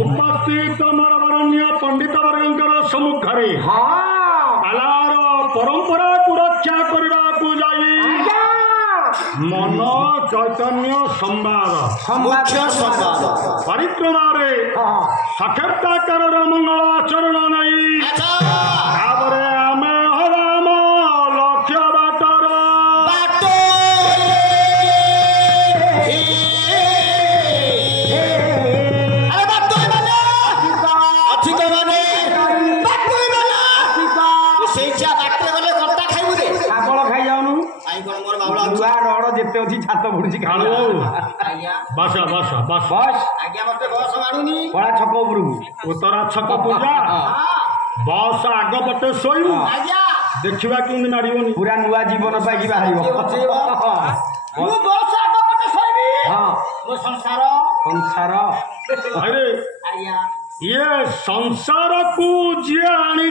उपस्थित मनोरण्य पंडित वर्ग सम्मुखें कलार परंपरा को रक्षा करने को जाई मन चैतन्य संवाद परिक्रमा साक्षात्कार मंगल आचरण नहीं आमे हराम लक्ष्य बाटर जिते अच्छी छात पड़ी बस बस बस कड़ा छक उपरकू उत्तरा छक पूजा बस आग पटे शोबू देखा कि मारिबनी पूरा नुआ जीवन पाई बाहर संसार अरे ये संसार को जी आनी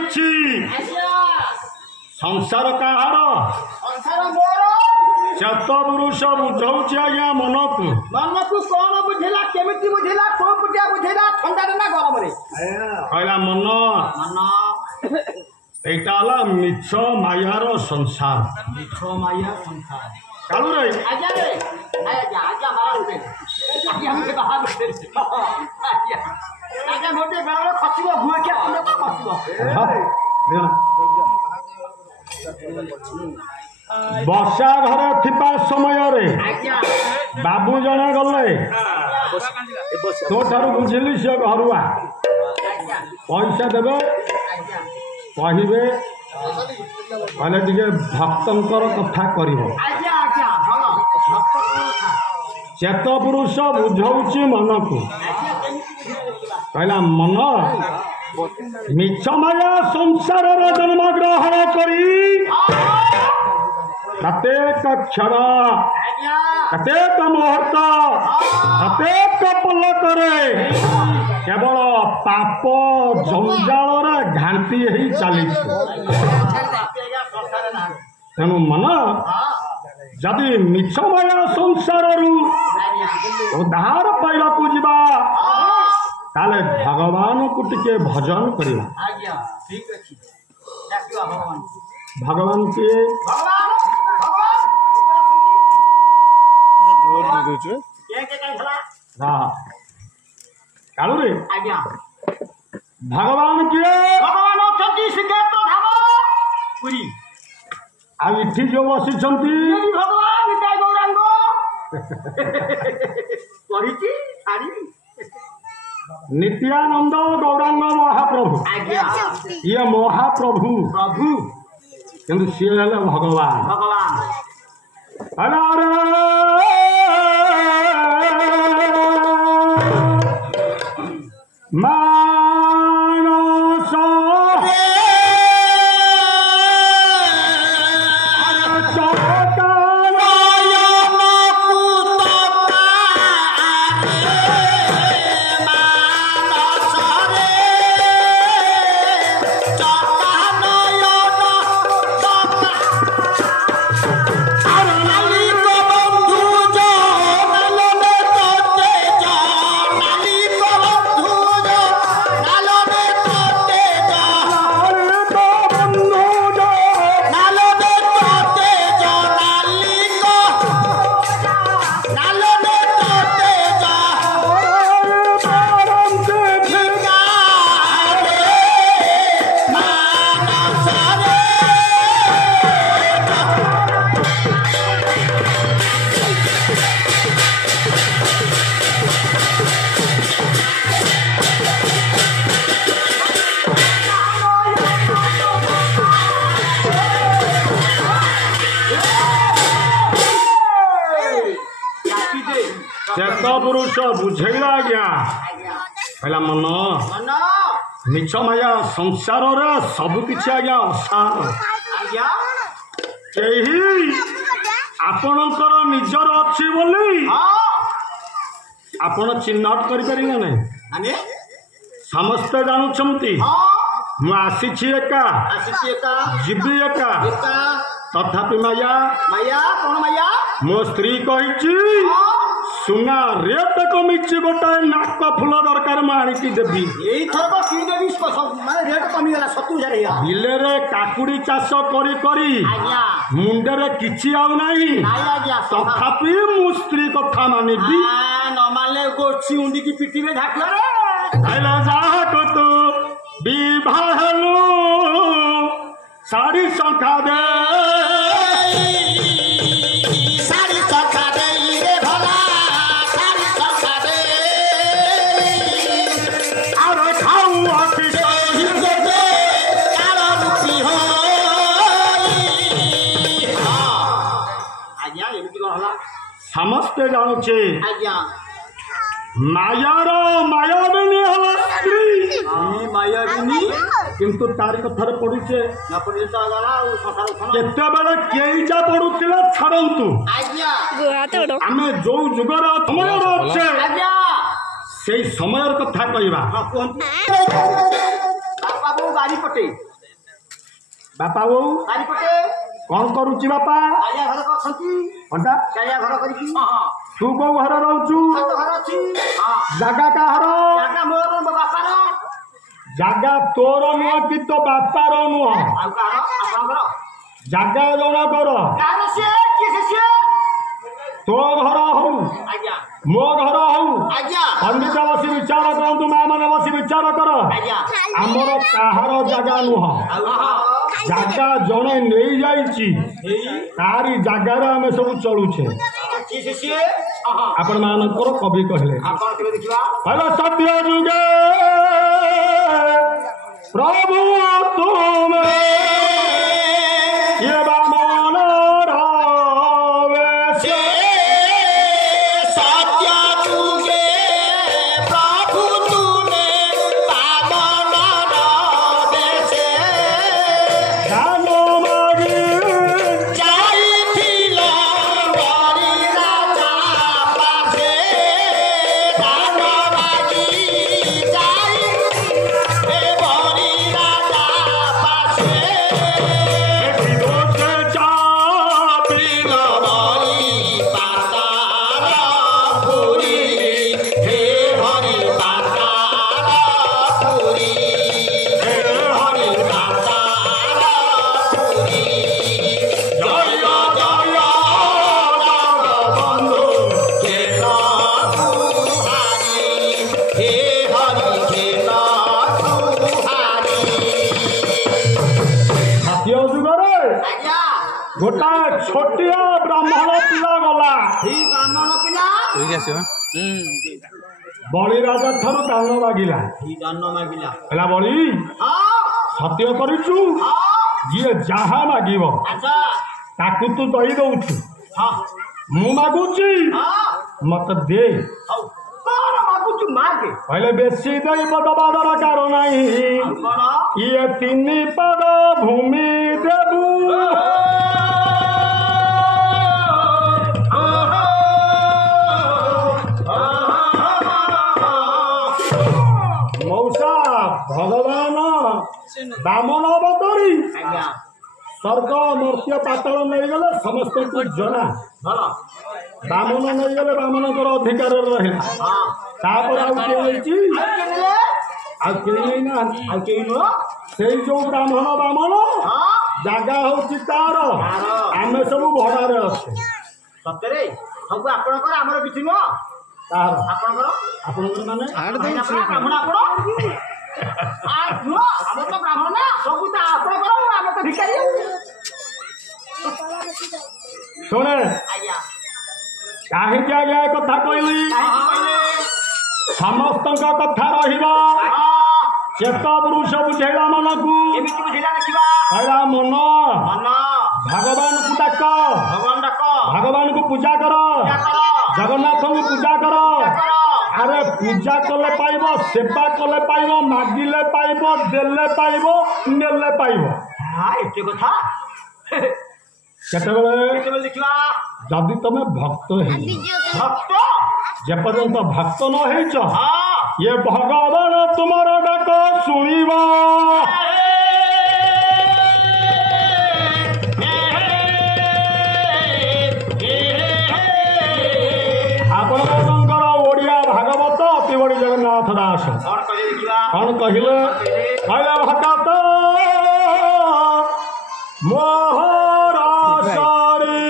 संसार कहार चत पुरुष बुझाऊँ आज्ञा मन को कौन बुझेला केमिति बुझेला को पुटिया बुझेला ठंडा ना गरम रे कहला मन एटा हला मिछ मायार संसार कालू रे आज्ञा बाहर उठे आज्ञा हमके बाहर उठे आज्ञा मोटे बाहर खसिबो भुआ के अपने को खसिबो वर्षा घरे थिपा समय रे बाबू जने गले तो ठार बुझिली से घरुआ पैसा देवे कहिबे कहले टिके भक्तंकर कथा करिवो चेत पुरुष बुझौची मन को कहला मन मिछ माया संसार जन्म ग्रहण करी प्रत्येक क्षण प्रत्येक मुहूर्त प्रत्येक पल करे केवल पाप जंजाल घाटी ही चली तेणु मन जदि मिछ माया संसार उद्धार पाइबा को जीवा ताले भगवान को टिके भजन करिबा भगवान के कालू रे भगवान के पुरी आ इठी जो बसी भगवान गौरांग पढ़ी नित्यानंद गौरांग महाप्रभु ये महाप्रभु प्रभु किंतु सी भगवान अरे मानस चेत पुरुष बुझेला आज्ञा कहला मन मिछ माया संसार सब किछि आज्ञा असार आपणकर निजर अच्छी बोली आपण चिन्हट करें ना समस्ते जानुछंती मु आसी एका जीवी एका तथापि माया माया कौन माया मो स्त्री कही सुना रेट कमिची गोटाए नाक फुल दरकार मैं आणिकी देवी यही थरक कि देवी माने रेट कमी गला 70000 या बिले रे काकुड़ी चाष करी करी आज्ञा मुंडे रे किछि आउ नाही नाई आज्ञा तथापि मु स्त्री कथा मानिबी न मानले गोची उंडी की पिटी में झाकला रे आइला जाह को तू विवाहलु साड़ी संखा दे साड़ी चखा दे रे भला साड़ी चखा दे अरे खाऊ ऑफिस हिंदे दे काला रुपी हो आज्ञा एमती कोन हला समस्ते जानुचे आज्ञा मायार मायाबिनी हला स्त्री ई मायाबिनी किंतु तार कथार पड़ुचे न पड़ी तो गला संसार खन केते बेले केई जा पड़ुतिला छड़ंतु आज्ञा आमे जो जुगर समय अच्छे आज्ञा सेई समयर कथा कहबा हां कोन बापा बो गाड़ी पटे बापा वो गाड़ी पटे कौन करुची बापा आज्ञा घर को छंती अंडा काया घर करी हां तू को घर रहउचू तो घर अछि हां जागा का हर जागा मोर बापा रो जागा तोर नुह कि तो बापार नुह आ का आपन घर जागा जणा कर कार से किसे तो घर हऊ आज्ञा मो घर हऊ आज्ञा पंडित बसी विचार करतु माँ मैंने बसी विचार कर आज्ञा आमर काहार जागा नुह जागा जणे नहीं जाइची तारी जागार आमे सब चलुछे किसे हां आपण मानकर कवि कहले आपन के देखिबा हेलो सत्य जुगे प्रभु तुम ये बामन रावे से सत्य जुगे प्रभु तुमे पावन देशे जानो मागी जाइथिल बरी राजा पासे दानवागी जाई हे बरी राजा पासे विदोष चापी हरि पाताल पुरी हे हरि पाताल पुरी हे हरि पाताल पुरी जय जय जगबंधु खेत तुहारी हे हरि खेत तुहारी सत्य जुगरे आज्ञा गोटा छोटिया ब्राह्मण पिला गला ही ब्राह्मण पिला बलि राजा ठारू दान मागिला ही दान मागिला ହେଲା ବଳି हाँ ସତ୍ୟ କରିଛୁ हाँ ଯିଏ ଯାହା ମାଗିବ अच्छा ତାକୁ ତୁ ଦଇ ଦଉଛୁ हाँ ମୁଁ ମାଗୁଛି हाँ ମତେ ଦେ हौ कौन मागुचु मागे କହିଲେ ବେଶୀ ଦେଇ ଦବା ଦରକାର ନାହିଁ कौन ଇଏ 3 ପାଦ ଭୂମି ଦେବୁ ମଉସା ଭଗବାନ ବାମନ ଅବତାରୀ आज्ञा ସ୍ୱର୍ଗ ମର୍ତ୍ତ୍ୟ ପାତାଳ ନେଇଗଲେ ସମସ୍ତଙ୍କୁ ଜଣା भलो ବାମନ ନେଇଗଲେ ବାମନଙ୍କର ଅଧିକାରରେ ରହିଲା हाँ ତାପରେ ଆଉ କିଏ ନେଇଛି केले ଆଉ କେହି ନେଇନାହାନ୍ତି आ के नो ସେଇ ଯୋଉ ବ୍ରାହ୍ମଣ ବାମନ हाँ ଜାଗା ହଉଛି ତାର ତାର। ଆମେ ସବୁ ଭଡାରେ ଅଛେ सतरे सब आपणकर हमर किछि नो ତାର आपणकर ଆପଣଙ୍କର ମାନେ ब्राह्मण आपण आ नो हमर तो ब्राह्मण ना सब तो आपणकर हम तो भिखारी ଶୁଣେ आज्ञा କାହିଁକି ଆଜ୍ଞା ଏ କଥା କହିଲି ସମସ୍ତଙ୍କ କଥା ରହିବ ଚେତ ପୁରୁଷ ବୁଝେଇଲା ମନକୁ एमिति बुझिला देखिबा କହିଲା ମନ मन ଭଗବାନଙ୍କୁ ଡାକ भगवान डाक ଭଗବାନଙ୍କୁ ପୂଜା କର ଜଗନ୍ନାଥଙ୍କୁ ପୂଜା କର ଆରେ ପୂଜା କଲେ ପାଇବ ସେବା କଲେ ପାଇବ ମାଗିଲେ ପାଇବ ଦେଲେ ପାଇବ ନେଲେ ପାଇବ हां एते कथा କେତେବେଳେ केबल देखिबा ଯଦି ତମେ ଭକ୍ତ ହେଇଛ भक्त ଯେପର୍ଯ୍ୟନ୍ତ ଭକ୍ତ ନ ହେଇଛ हां ଇଏ ଭଗବାନ ତୁମର ଡାକ ଶୁଣିବ ଆପଣ ଅତି ବଡ଼ି ଜଗନ୍ନାଥ ଦାସ କଣ କହିଲେ ଦେଖିବା କଣ କହିଲେ କହିଲେ ଭକତ ମୋହର ସରି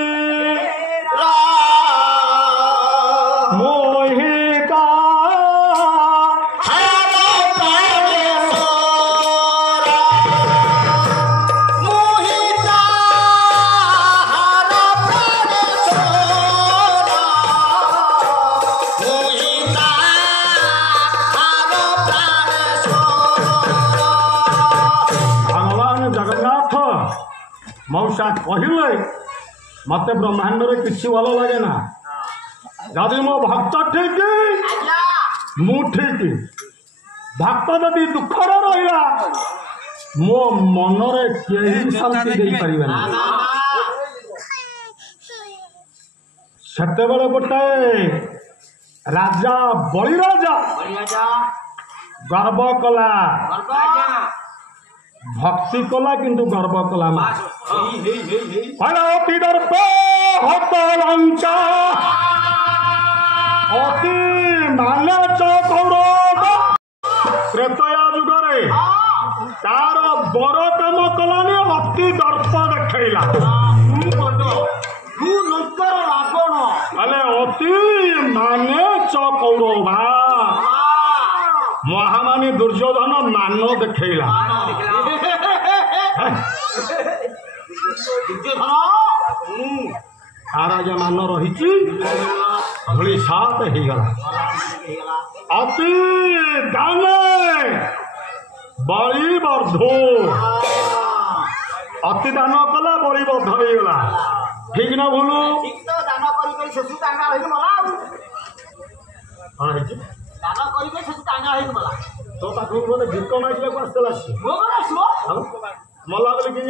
ମୋହିତା मौसा कहले मत ब्रह्मांड रे किसी भल लगे ना जदि मो भक्त ठीक मु ठीक भक्त जदि दुख रहा मो मनरे केही शांति दे परिबे ना सेते बेले गोटाए राजा बलि राजा गर्व कला भक्ति कला किंतु गर्व कला अति दर्प हत लंचा अति मानच कौरव त्रेतया जुगरे तार बर काम कलानी अति दर्प देखला अले अति माने च कौरवा महामानी दुर्योधन मान देखला आज मान रही भली सात होगला अति दाने बलि वर्धो अति दान कला बलि वर्ध होगला ठीक ना भूलू तो बोले भिक माइक आसला मला बोले कि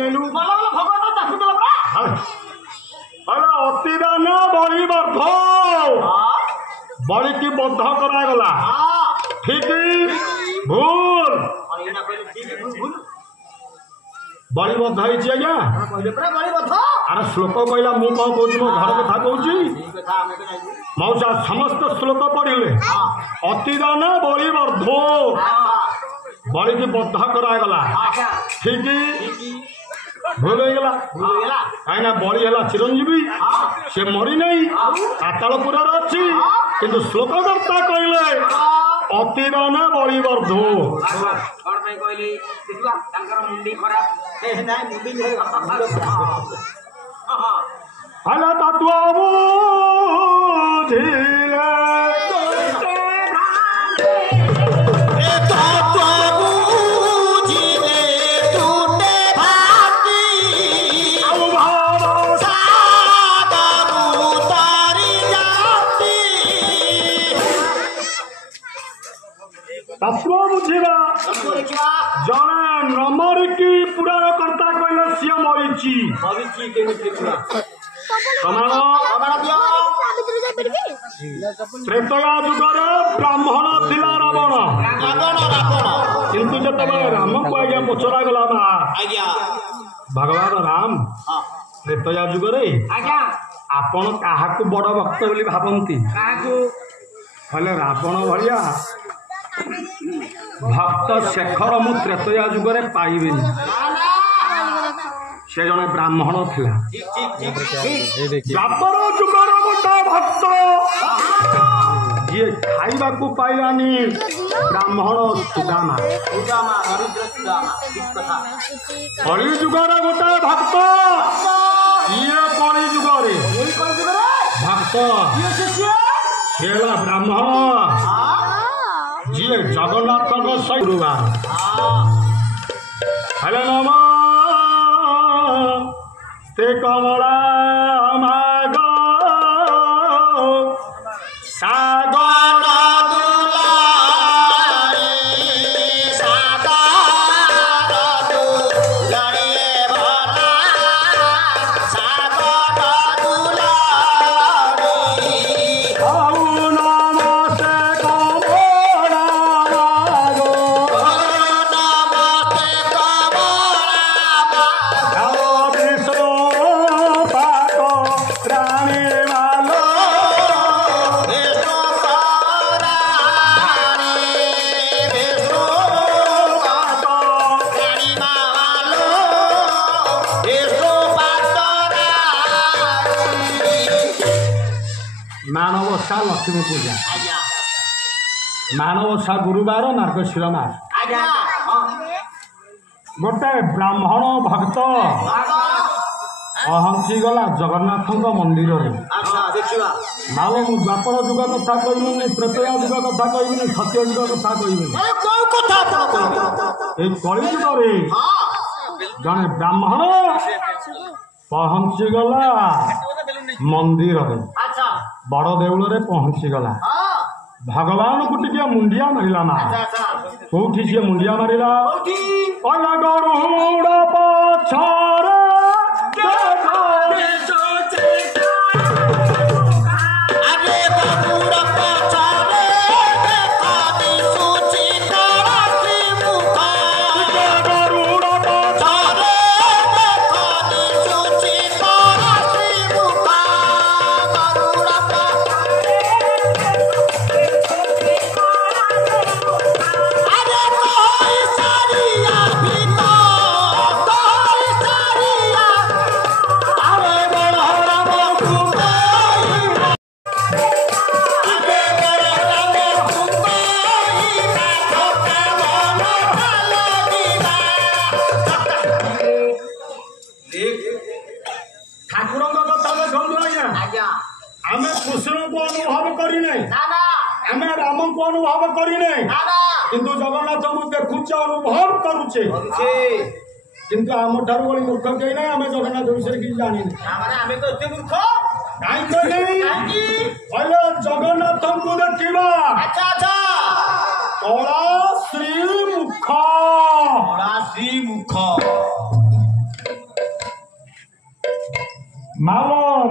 अति दान बलि वर्ध बलि की बद्ध करागला ठीक भूल बलि बद्ध होती आज्ञा अरे श्लोक कहला मु कौन कौन मो घर कथा कहूँ मौसा समस्त श्लोक पढ़िले अति दान बलि वर्धो बलि की बद्ध करागला ठीक भूल होगा कहीं बलि है चिरंजीवी से मरी नहीं आतालपुर अच्छी किंतु श्लोककर्ता कहले अति दान बलि वर्धो हला तत्व बुझिले तत्व बुझा जड़े नमरिकी पुराण कर्ता कहले सी मरीची त्रेतया जुगर ब्राह्मण थिला रावण किंतु जब राम को आज्ञा पचरा गला भगवान राम त्रेतया जुगरे आपण क्या बड़ भक्त बोली भावती कहले रावण भलिया भक्त शेखर मु त्रेतया जुगरे पाइबेनी से जने ब्राह्मण थिला द्वापर जुगर गोटा भक्त ये खाइबा को पाइलानी ब्राह्मण सुदामा कली जुगर गोटा भक्त ये कली जुगरे भक्त सेला ब्राह्मण जी जगन्नाथ सैरुवा हेलो नम ते कमला माग सागर ମାଣବସା ଲକ୍ଷ୍ମୀ ପୂଜା ଆଜ୍ଞା ମାଣବସା ଗୁରୁବାର ମାର୍ଗଶିର ମାସ ଆଜ୍ଞା ଗୋଟେ ବ୍ରାହ୍ମଣ ଭକ୍ତ ପହଞ୍ଚି ଗଲା ଜଗନ୍ନାଥଙ୍କ ମନ୍ଦିରରେ। ଆଚ୍ଛା ଦେଖିବା ମାଲ ମୁଁ ଦ୍ୱାପର ଯୁଗ କଥା କହିବିନି, ତ୍ରେତୟା ଯୁଗ କଥା କହିବିନି, ସତ୍ୟ ଯୁଗ କଥା କହିବିନି। କୋଉ କଥା ଆପଣ କହିବେ? ଏଇ କଳି ଯୁଗରେ ଜଣେ ବ୍ରାହ୍ମଣ ପହଞ୍ଚିଗଲା ମନ୍ଦିରରେ, ଆଚ୍ଛା ବଡ ଦେଉଳରେ ପହଞ୍ଚିଗଲା। ଭଗବାନଙ୍କୁ ଟିକେ ମୁଣ୍ଡିଆ ମାରିଲା। ମା କୋଉଠି ସିଏ ମୁଣ୍ଡିଆ ମାରିଲା? କହିଲା ଗରୁଡ଼ ପଛରେ ଠାକୁରଙ୍କ କଥା ଦେଖନ୍ତୁ ଆଜ୍ଞା। ଆଜ୍ଞା ଆମେ କୃଷ୍ଣଙ୍କୁ ଅନୁଭବ କରିନାହିଁ, ନା ନା ଆମେ ରାମଙ୍କୁ ଅନୁଭବ କରିନାହିଁ, ନା ନା କିନ୍ତୁ ଜଗନ୍ନାଥଙ୍କୁ ଦେଖୁଛେ, ଅନୁଭବ କରୁଛେ। କିନ୍ତୁ ଆମ ଠାରୁ ଭଳି ମୂର୍ଖ କେହି ନାହିଁ। ଆମେ ଜଗନ୍ନାଥ ବିଷୟରେ କିଛି ଜାଣିନି। ମାନେ ଆମେ ତ ଏତେ ମୂର୍ଖ କାହିଁକି କହିଲେ ଜଗନ୍ନାଥଙ୍କୁ ଦେଖିବା ଆଚ୍ଛା ଆଚ୍ଛା କଳା ଶ୍ରୀମୁଖ ଶ୍ରୀମୁଖ ମାଳ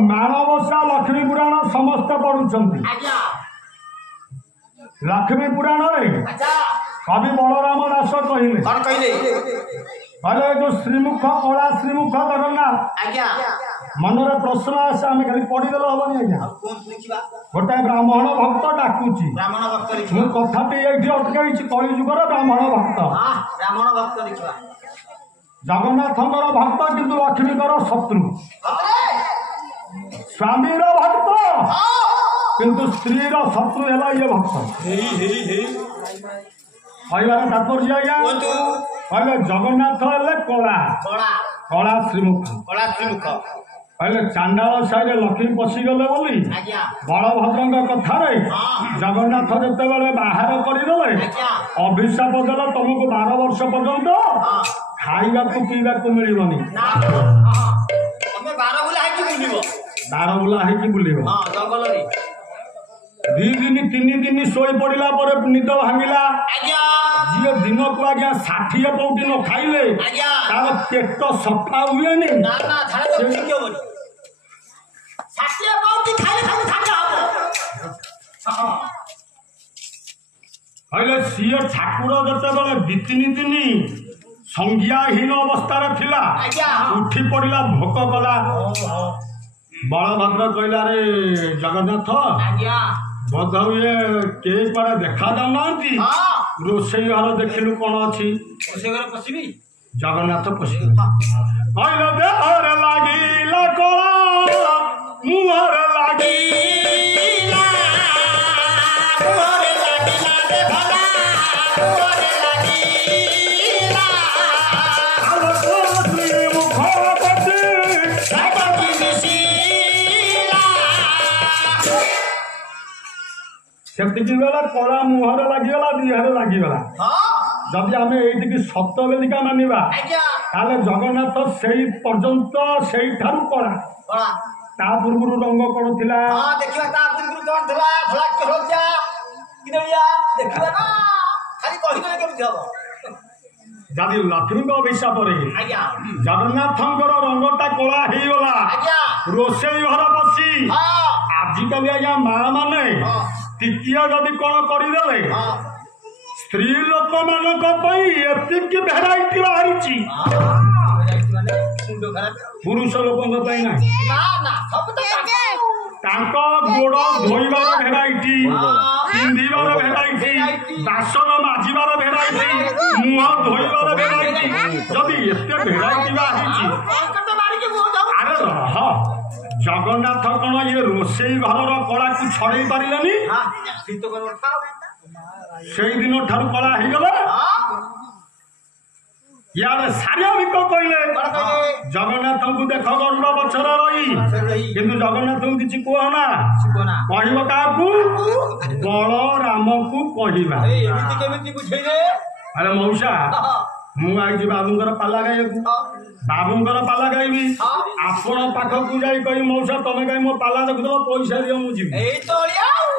ମାଣବସା ଲକ୍ଷ୍ମୀ ପୁରାଣ ସମସ୍ତେ ପଢୁଛନ୍ତି। ଆଜ୍ଞା ଲକ୍ଷ୍ମୀ ପୁରାଣରେ ଆଚ୍ଛା କବି ବଳରାମ ଦାସ କହିଲେ କଣ କହିଲେ? କହିଲେ ଯୋଉ ଶ୍ରୀମୁଖ କଳା ଶ୍ରୀମୁଖ ଜଗନ୍ନାଥ, ଆଜ୍ଞା ମନରେ ପ୍ରଶ୍ନ ଆସେ, ଆମେ ଖାଲି ପଢିଦେଲେ ହବନି ଆଜ୍ଞା। କୁହନ୍ତୁ ଦେଖିବା। ଗୋଟାଏ ବ୍ରାହ୍ମଣ ଭକ୍ତ ଡାକୁଛି, ବ୍ରାହ୍ମଣ ଭକ୍ତ ମୁଁ ଦେଖିବା। କଥାଟି ଏଇଠି ଅଟକେଇଛି। କଳି ଯୁଗର ବ୍ରାହ୍ମଣ ଭକ୍ତ, ବ୍ରାହ୍ମଣ ଭକ୍ତ ଦେଖିବା। ଜଗନ୍ନାଥଙ୍କର ଭକ୍ତ କିନ୍ତୁ ଲକ୍ଷ୍ମୀଙ୍କର ଶତ୍ରୁ, ସ୍ୱାମୀର ଭକ୍ତ କିନ୍ତୁ ସ୍ତ୍ରୀର ଶତ୍ରୁ ହେଲା ଇଏ ଭକ୍ତ। କହିବାର ତାତ୍ପର୍ଯ୍ୟ ଆଜ୍ଞା, କହିଲେ ଜଗନ୍ନାଥ ହେଲେ କଳା କଳା କଳା ଶ୍ରୀମୁଖ। କଳା ଶ୍ରୀମୁଖ କହିଲେ ଚାଣ୍ଡାଳ ସାହିରେ ଲକ୍ଷ୍ମୀ ପଶିଗଲେ ବୋଲି ଆଜ୍ଞା ବଳଭଦ୍ରଙ୍କ କଥାରେ ଜଗନ୍ନାଥ ଯେତେବେଳେ ବାହାର କରିଦେଲେ, ଅଭିଶାପ ଦେଲେ ତମକୁ 12 ବର୍ଷ ପର୍ଯ୍ୟନ୍ତ ଖାଇବାକୁ ପିଇବାକୁ ମିଳିବନି। ତମେ ବାରବୁଲା ହେଇକି ବୁଲିବ। ବାରବୁଲା ହେଇକି ବୁଲିବ। ଜଙ୍ଗଲରେ 2 ଦିନ 3 ଦିନ ଶୋଇ ପଡିଲା ପରେ ନିଦ ଭାଙ୍ଗିଲା। ଆଜ୍ଞା ଯିଏ ଦିନକୁ ଆଜ୍ଞା 60 ପଉଟି ନ ଖାଇଲେ ଆଜ୍ଞା ତାର ପେଟ ସଫା ହୁଏନି। ନା ନା ଝାଡା ତ ଠିକ ହବନି। 60 ପାଉଟି ଖାଇଲେ ଖାଲି ଝାଡା ହବ। କହିଲେ ସିଏ ଠାକୁର ଯେତେବେଳେ 2-3 ଦିନ ସଂଜ୍ଞାହୀନ ଅବସ୍ଥାରେ ଥିଲା, ଆଜ୍ଞା ଉଠି ପଡିଲା, ଭୋକ କଲା। ବଳଭଦ୍ର କହିଲା, ରେ ଜଗନ୍ନାଥ ଆଜ୍ଞା ବୋଧ ହୁଏ କେହି କୁଆଡେ ଦେଖା ଯାଉନାହାନ୍ତି, ରୋଷେଇ ଘର ଦେଖିଲୁ କଣ ଅଛି? ରୋଷେଇ ଘରେ ପଶିବି? ଜଗନ୍ନାଥ ପଶିଗଲେ। କହିଲେ ଦେହରେ ଲାଗିଲା କଳା, ମୁହଁରେ ଲାଗିଲା, ମୁହଁରେ ଲାଗିଲା ରେ ଭଲା, ମୁହଁରେ ଲାଗିଲା। ମୁଖ ପତି ସାଗତି ମିଶିଲା। ସେତିକି ବେଳେ କଳା ମୁହଁରେ ଲାଗିଗଲା, ଦିହରେ ଲାଗିଗଲା। ଯଦି ଆମେ ଏଇଠିକି ସତ ବେଲିକା ମାନିବା, ଆଜ୍ଞା ତାହେଲେ ଜଗନ୍ନାଥ ସେଇ ପର୍ଯ୍ୟନ୍ତ ସେଇଠାରୁ କଳା। କଳା ତା ପୂର୍ବରୁ ରଙ୍ଗ କଣ ଥିଲା? ଦେଖିବା। ତା ପୂର୍ବରୁ କଣ ଥିଲା? ଧଳା କି ହଳଦିଆ କି ନେଳିଆ ଦେଖିବା ନା, ଖାଲି କହିଦେଲେ କେମିତି ହବ? ଯଦି ଲକ୍ଷ୍ମୀଙ୍କ ଅଭିଶାପରେ ଆଜ୍ଞା ଜଗନ୍ନାଥଙ୍କର ରଙ୍ଗଟା କଳା ହେଇଗଲା, ଆଜ୍ଞା ରୋଷେଇ ଘର ବସି ଆଜିକାଲି ଆଜ୍ଞା ମା ମାନେ ଟିକିଏ ଯଦି କଣ କରିଦେଲେ, ସ୍ତ୍ରୀ ଲୋକମାନଙ୍କ ପାଇଁ ଏତିକି ଭେରାଇଟି ବାହାରିଛି, ପୁରୁଷ ଲୋକଙ୍କ ପାଇଁ ନାହିଁ। ତାଙ୍କ ଗୋଡ ଧୋଇବାର ଭେରାଇଟି, ପିନ୍ଧିବାର ଭେରାଇଟି, ବାସନ ମାଜିବାର ଭେରାଇଟି, ମୁହଁ ଧୋଇବାର ଭେରାଇଟି। ଯଦି ଏତେ ଭେରାଇଟି ବାହାରିଛି, ଆରେ ରହ, ଜଗନ୍ନାଥ କଣ ଇଏ ରୋଷେଇ ଘରର କଳାକୁ ଛଡେଇ ପାରିଲେନି? ସେଇଦିନ ଠାରୁ କଳା ହେଇଗଲା। ଇଆଡେ ସାରିଆମିକ କହିଲେ ଜଗନ୍ନାଥଙ୍କୁ ଦେଖ ଗରୁଡ ପଛରେ ରହି, କିନ୍ତୁ ଜଗନ୍ନାଥଙ୍କୁ କିଛି କୁହ ନା। କହିବ କାହାକୁ? ବଳରାମକୁ କହିବା। ଆରେ ମଉସା, ମୁଁ ଆଇଛି ବାବୁଙ୍କର ପାଲା ଗାଇବାକୁ, ବାବୁଙ୍କର ପାଲା ଗାଇବି। ଆପଣ ପାଖକୁ ଯାଇ କହିବି ମଉସା ତମେ କାହିଁ ମୋ ପାଲା ଦେଖୁଥିବ, ପଇସା ଦିଅ ମୁଁ ଯିବି।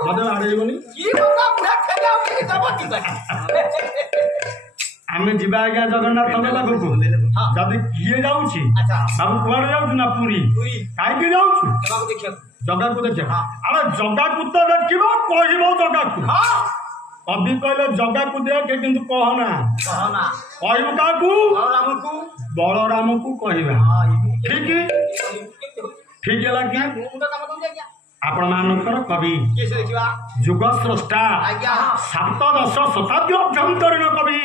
ମତେ ବାଡେଇବନି। ଆମେ ଯିବା ଆଜ୍ଞା ଜଗନ୍ନାଥଙ୍କ ପାଖକୁ। ଯଦି କିଏ ଯାଉଛି ବାବୁ କୁଆଡେ ଯାଉଛୁ ନା ପୁରୀ? କାହିଁକି ଯାଉଛୁ? ଜଗାକୁ ଦେଖିବା। ଆରେ ଜଗାକୁ ତ ଦେଖିବ, କହିବ ଜଗାକୁ। କବି କହିଲେ ଜଗାକୁ ଦେଖେ କିନ୍ତୁ କହନା। କହିବୁ କାହାକୁ? ବଳରାମକୁ କହିବା। ଠିକ ହେଲା କି? ଆପଣ ମାନଙ୍କର କବି, ଯୁଗ ସ୍ରଷ୍ଟା, 7-10 ଶତାବ୍ଦୀ ଅଭ୍ୟନ୍ତରୀଣ କବି,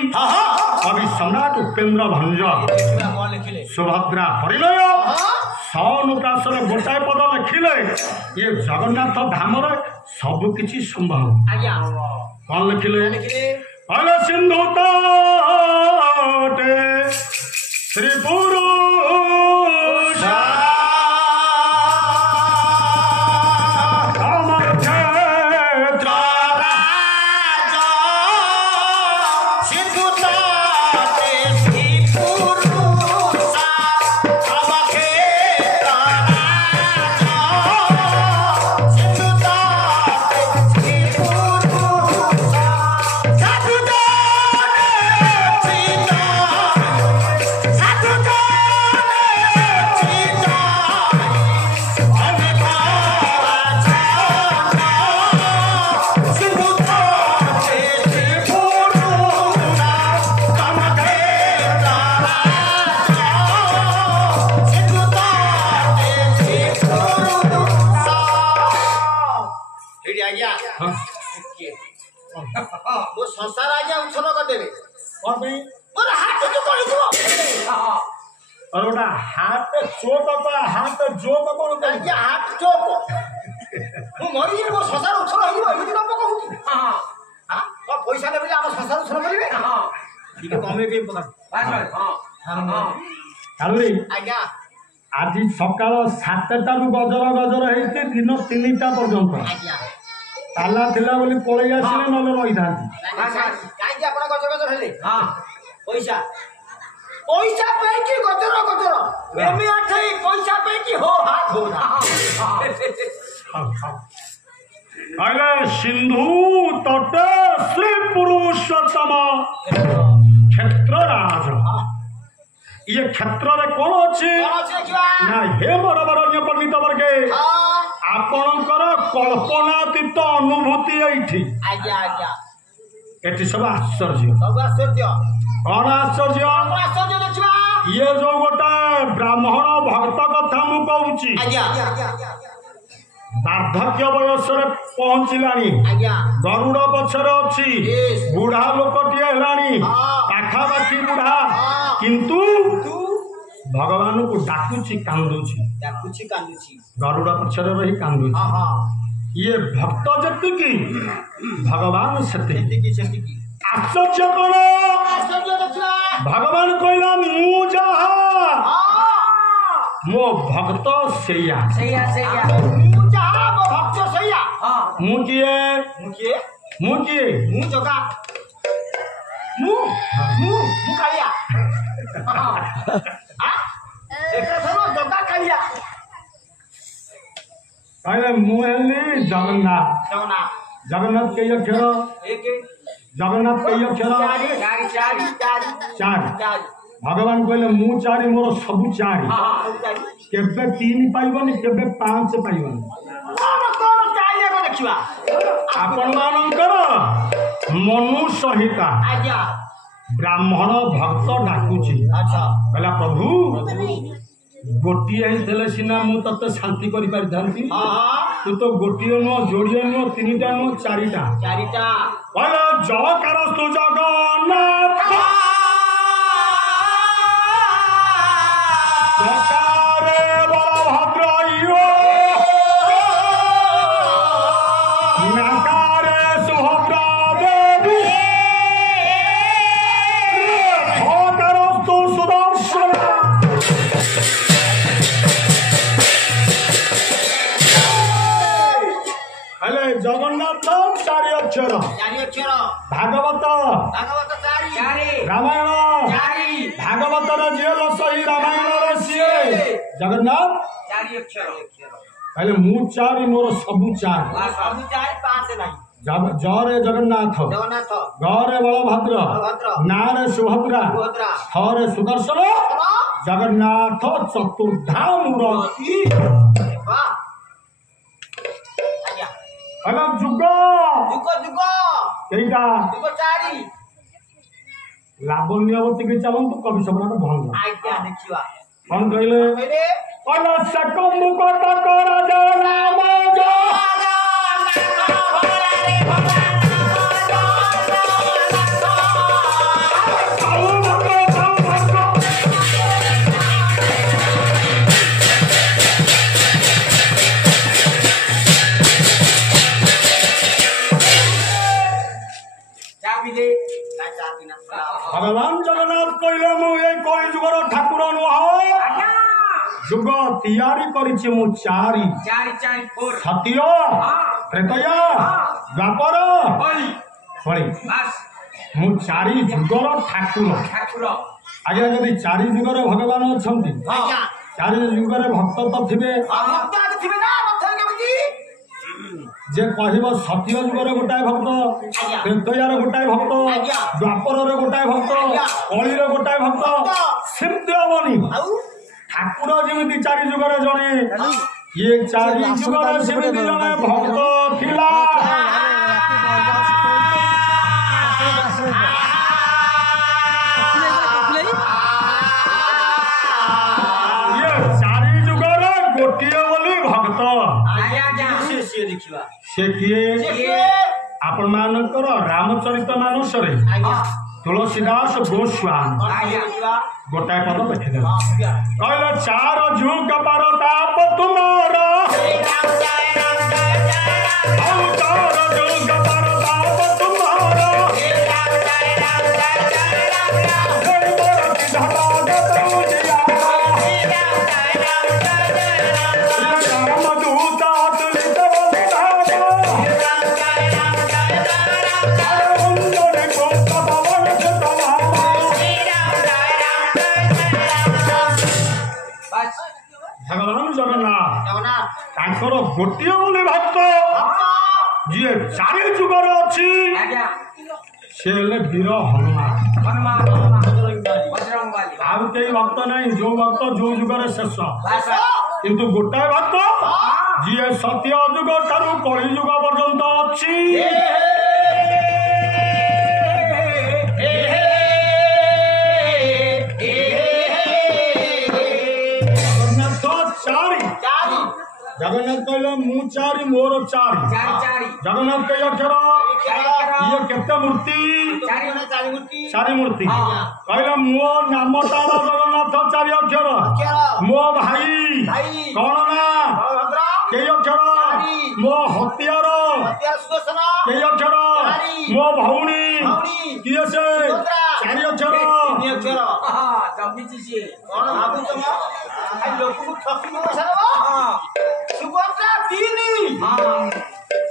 କବି ସମ୍ରାଟ ଉପେନ୍ଦ୍ର ଭଞ୍ଜ ସୁଭଦ୍ରା ପରିଣୟ ସଅନୁପ୍ରାସର ଗୋଟାଏ ପଦ ଲେଖିଲେ ଇଏ ଜଗନ୍ନାଥ ଧାମରେ ସବୁ କିଛି ସମ୍ଭବ। କଣ ଲେଖିଲେ? କହିଲେ ସିନ୍ଧୁ ତଟେ ଶ୍ରୀ ପୁରୁଷ ସଂସାର ଆଜ୍ଞା ଉଚ୍ଛନ କରିଦେବେ। କଣ ପାଇଁ? ମୋର ହାତ ଯୋଉ ପଡିଯିବ। और गोटा हाथ चोक हाथ जोक कौन आज्ञा हाथ चोक मु मरि जे मो संसार उछल होइबो एमिति काम कहूची। हां हां तो पैसा देबे हम संसार उछल करिवे। हां ठीक कमे के पका हां हां कालुरी आज्ञा आज सकाळ 7टा रु गजर गजर हेते दिन 3टा पर्यंत आज्ञा ताला थिला बोली पळै आसिले नले रहि थांती काई जे आपण गजर गजर हेले। हां पैसा पैसा पे की गजर गजर एमी अठै पैसा पे की हो हाथ हो ना। अरे सिंधु तट श्री पुरुषोत्तम क्षेत्रराज ये क्षेत्र रे कोन अछि ना हे बरबरण्य पंडित वर्गे आपणकर कल्पनातीत अनुभूति एठी। आज्ञा आज्ञा एठी सब आश्चर्य कौन आश्चर्य देखिबा ये जो गोटा ब्राह्मण भक्त कथा मु कहूची वार्धक्य बयस पहुंचलानी गरुड़ पछरे अच्छी बुढ़ा लोकटे हेलानी पाखापाखी बुढ़ा किंतु भगवान को डाकुची कांदुची गरुड़ पछरे रही कांदुची। ये भक्त जति भगवान सेति आश्चर्य कौन भगवान कहला मु जहा मो भक्त सैया मु किए जगा मु कालिया जगा कालिया कहले मु हेली जगन्नाथ जगन्नाथ के अक्षर जगन्नाथ के अक्षर चार भगवान कहले मु चारि मोर सबु चारि केबे 3 पाइबनी केबे 5 पाइबनी आपण मानकर मनु सहिता ब्राह्मण भक्त डाकुची कहला प्रभु गोटिए ही सीना मु तते शांति करि पारि थांती तू तो गोटिए नो जोड़िए नो 3टा नो 4टा कहला जयकारस्तु जगन्नाथ जयकारे बलभद्र चारि अक्षर भागवत रामायण भागवतर जी सही रामायण सी जगन्नाथ कहले मु चारि मोर सबु चारि जरे जगन्नाथ गरे बलभद्र नारे सुभद्रा थरे सुदर्शन जगन्नाथ चतुर्धा मूर्ति जुग एटा लावण्यवती के चलतु कवि सम्राट भंग कौन कहले राजा नाम भगवान जगन्नाथ कहले मु ए कलि जुगर ठाकुर नुह जुग तैयारी करिछि मु चारि सत्य त्रेतय द्वापर कलि मु चारि जुगर ठाकुर आगे यदि चारि जुगर भगवान अछंती चारि जुगर भक्त तो थिबे जे कहब सत्य जुगर गोटाए भक्त त्रेतयार गोटाए भक्त द्वापर गोटाए भक्त कलिर गोटाए भक्त सेमती हेनी ठाकुर जमी चारि जुगर जड़े ये चारि जुगर सेमती जड़े भक्त थिला ये चारि जुगर गोटिए बोली भक्त से किए आपण मानकर रामचरित मानस तुलसीदास गोस्वामी गोटाए पद लिखिदे कहले चार झुक पर ताप तुम्हारा चार झुक पर ताप तुम्हारा भगवान जगन्नाथ गोटे बोली भक्त जी चारि जुगर अच्छी से वीर हनुमान कई भक्त नहीं जो भक्त जो जुगर शेष किंतु गोटाए भक्त जी सत्य जुग ठारू कलि जुग पर्यंत अच्छी जगन्नाथ कहले मु चारि मोर चारि जगन्नाथ कई अक्षर ये केते मूर्ति चारि मूर्ति कहले मो नाम तार जगन्नाथ चारि अक्षर मो भाई कौन ना कई अक्षर मो हत्यार कई अक्षर मो भौणी किए से चारि अक्षर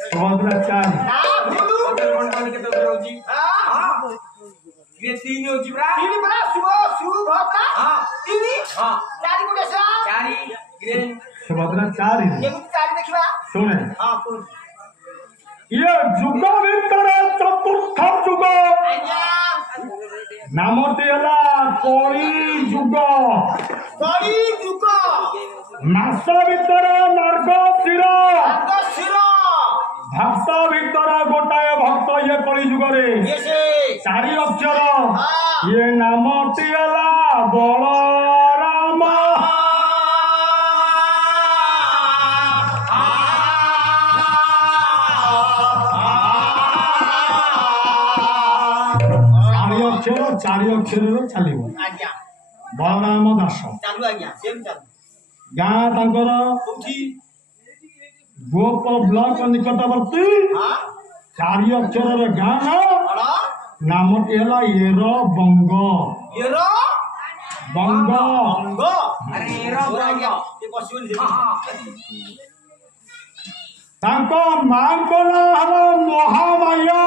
सुभद्रा चारि सुभद्रा चारि सुने ये जुग भीतर चतुर्थ जुग नामटी है कलि जुग मास भीतर मार्गशीर भक्त भीतर गोटाए भक्त ये कलि जुगरे चारि अक्षर ये नामटी है बलराम चारि अक्षर चलो बलराम दास गाँ तंकर गोप ब्लॉक निकटवर्ती चारि अक्षर गाँ नामटी है येर बंग बंग ତାଙ୍କ ମାଙ୍କ ନାଁ ହେଲା ମହାମାୟା।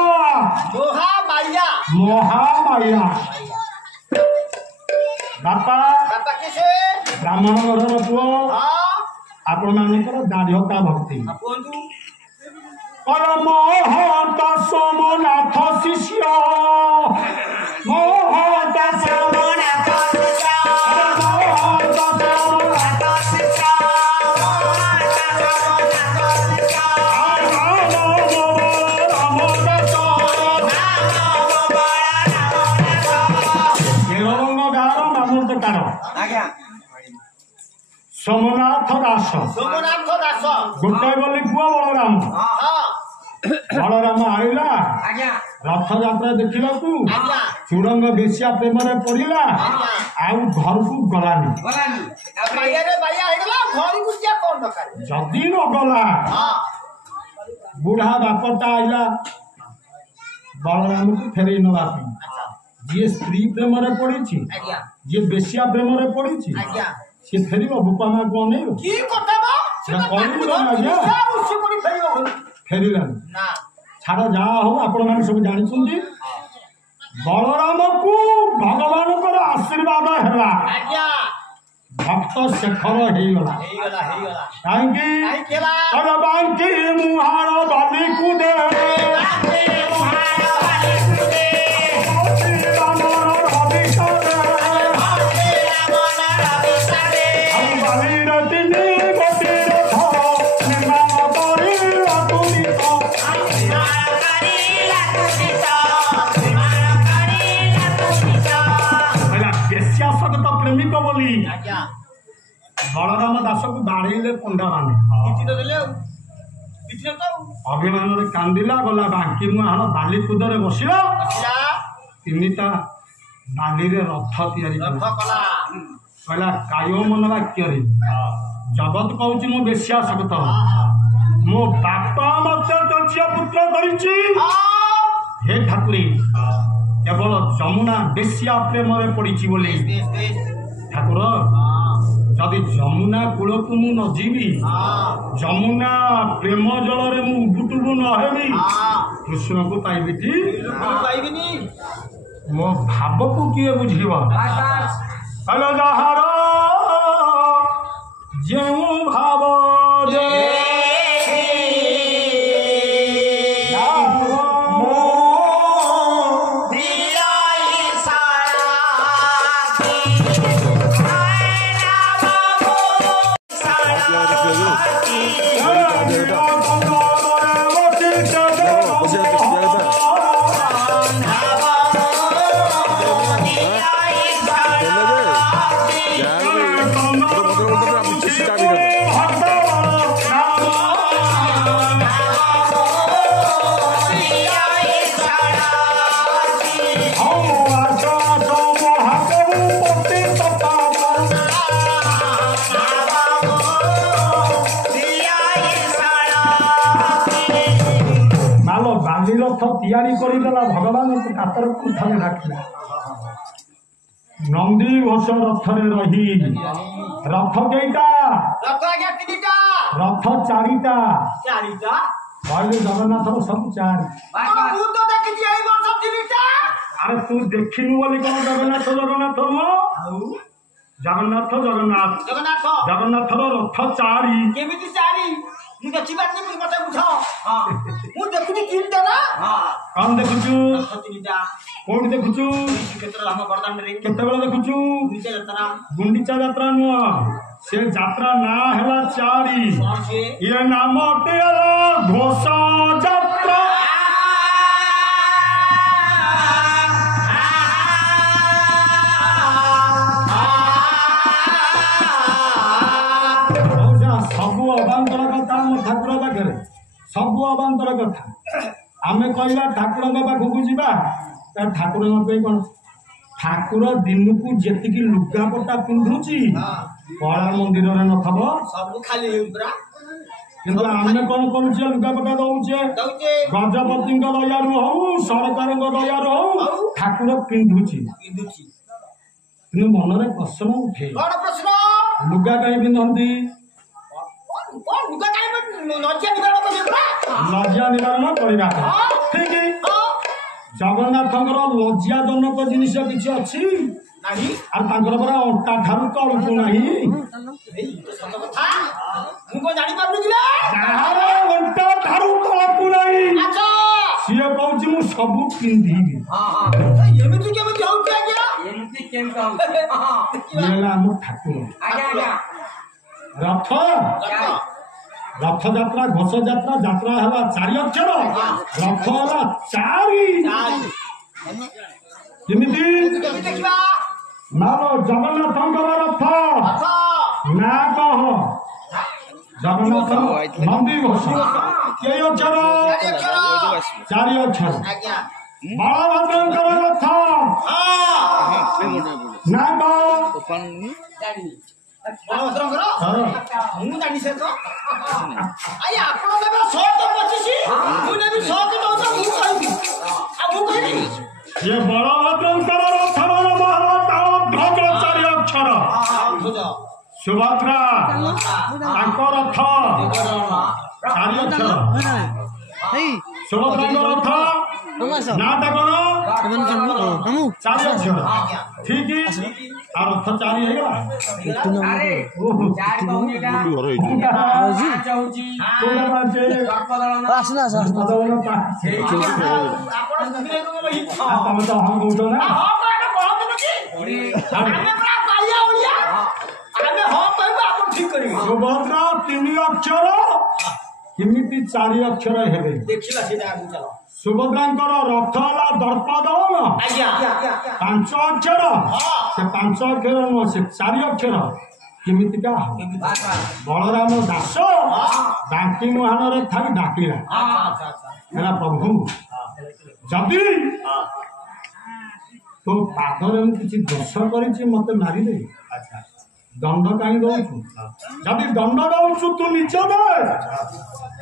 ମହାମାୟା। ମହାମାୟା। ବାପା ବାପା କିଏ ସେ? ବ୍ରାହ୍ମଣ ଘରର ପୁଅ। ଆପଣମାନଙ୍କର ଦାଢ଼ିଅତା ଭକ୍ତି। କୁହନ୍ତୁ। ମହନ୍ତ ସୋମନାଥ ଶିଷ୍ୟ ମହନ୍ତ ସୋମନାଥ ଶିଷ୍ୟ ମହନ୍ତ ସୋମନାଥ ଶିଷ୍ୟ सोमनाथ दास। सोमनाथ दास गोटे बोली पुआ बलराम। बलराम आईला रथ यात्रा देखा चूड़ंग बेसिया प्रेम पड़ा आउ घर को गलानी जदि न गला बुढ़ा बापटा आईला बलराम को फेरे नवापी जी स्त्री प्रेम पड़ी जी बेसिया प्रेम पड़ी सी फेर बुपा माँ को नहीं फेरलानी छाड़ जहाँ हो आपण मैंने सब जानी बलराम को भगवान आशीर्वाद है भक्त शेखर हो गला कहीं मुहार बाली को दे प्रेमिक बोली बलराम दास को बाड़े पंडा माने अभिमान कांदिला गला बांकी मुहाण बाली कूदे बसला तीनटा बाली रथ कहला काय मन वाक्य जगत कहूँ मो बेसिया सकत मो बापा मत पुत्र हे ठाकुरी केवल जमुना बेसिया प्रेम पड़ी बोली ठाकुर जदि जमुना कूल को मु न जीवी जमुना प्रेम जल उबुटुबु न हेबी कृष्ण को पाइबी मो भाव को किए बुझीब जहार जो भाव तैयारी करदेला भगवान को कातर कुठारे रखला नंदी घोष रथरे रही रथ केटा रथ चारिटा कहले जगन्नाथ सब चारि अरे तू देखिनु बोली कौन जगन्नाथ जगन्नाथ जगन्नाथ जगन्नाथ जगन्नाथ रथ चारि कौन देखुचु कौन देखुचु केते बेला देखुचु गुंडीचा यात्रा नुह से यात्रा ना हैला चारि ये नाम टेला घोष यात्रा सबू अबांतर कथा आम ठाकुर पाखे सबू अबांतर कथा आम कहला ठाकुर पाखक जा ठाकुर कौन ठाकुर दिन को जी लुगापटा पिंधुची कला मंदिर में नथब किंतु आम कौन करुचे लुगापटा दौचे गजपति दयार हो सरकार दयार हो ठाकुर पिंधुची मन में प्रश्न उठे लुगा कहीं पिंधती ଲଜ୍ଜା ନିବାରଣ କରିବା ଠିକ ଜଗନ୍ନାଥଙ୍କର ଲଜ୍ଜାଜନକ ଜିନିଷ କିଛି ଅଛି ନାହିଁ ଆଉ ତାଙ୍କର ପରା ଅଣ୍ଟା ଠାରୁ ତଳକୁ ନାହିଁ ଏଇ ତ ସତ କଥା ମୁଁ କଣ ଜାଣିପାରୁନି କି ରେ ଯାହାର ଅଣ୍ଟା ଠାରୁ ତଳକୁ ନାହିଁ ଆଚ୍ଛା ସିଏ କହୁଛି ମୁଁ ସବୁ ପିନ୍ଧିବି ଏମିତି କେମିତି ହଉଛି ଆଜ୍ଞା ଏମିତି କେମିତି ହଉଛି ଇଏ ହେଲା ଆମ ଠାକୁର ଆଜ୍ଞା ଆଜ୍ଞା ରଥ ରଥଯାତ୍ରା ଘୋଷ ଯାତ୍ରା ଯାତ୍ରା ହେଲା 4 ଅକ୍ଷର ରଥ ହେଲା 4 କେମିତି କେମିତି ଦେଖିବା ମାର ଜଗନ୍ନାଥଙ୍କର ରଥ ନା କହ ଜଗନ୍ନାଥ ନନ୍ଦିଘୋଷ କେଇ ଅକ୍ଷର 4 ଅକ୍ଷର ଆଜ୍ଞା ବଳଭଦ୍ରଙ୍କର ରଥ ନା କହ ବଳଭଦ୍ରଙ୍କର ମୁଁ ଜାଣି ସେ ତ ଆଇ ଆପଣ ନେବେ 125 ମୁଁ ନେବି 114 ମୁଁ କହିବି ଆଉ ମୁଁ କହିବି ये बलभद्रंकर रथर नाम ध्वज 4 अक्षर सुभद्रा रथ 4 अक्षर सुभद्रा रथ नाटा कौन 4 अक्षर ठीक आ रथ 4 है अरे चार कहूनी का चाहूची आसना ଆପଣ ତମେ ତ ହଁ କହୁଛ ନା ହଁ କହିବେ କହନ୍ତୁ କି ଆମେ ପୁରା ପାଳିଆ ଓଳିଆ ଆମେ ହଁ କହିବୁ ଆପଣ ଠିକ କରିବେ सुभद्रा 3 अक्षर केमिति 4 अक्षर हेबे ଦେଖିଲା ସେଇଟା ଆଗକୁ ଚାଲ सुभद्रांकर रथ होला दर्पदन ଆଜ୍ଞା 5 अक्षर से 5 अक्षर नुह से 4 अक्षर केमितिका बलराम दास डाकी मुहान थाई डाकिला है प्रभु जदि तो पादर किसी दोष कर मत मारिदे दंड कहीं दौचु जदि दंड दौचु तू निज दे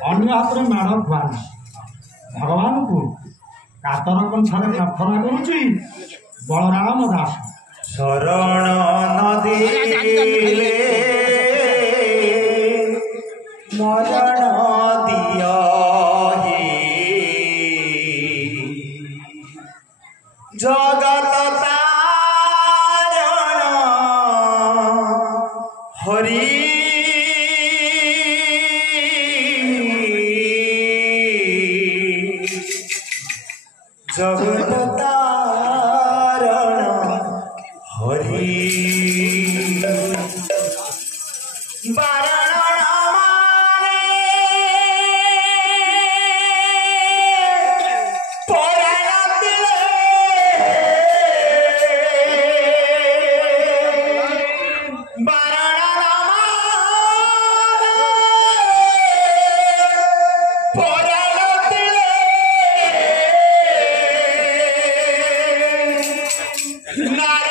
अन्य हाथ में माड़ खुआना भगवान को कातर कंठरे प्रार्थना करुची बलराम दास शरण नदी मरण दिया जगत तारण हरि जगत तारण हरि बारण माने परायतिले बारण माने परायतिले नारायण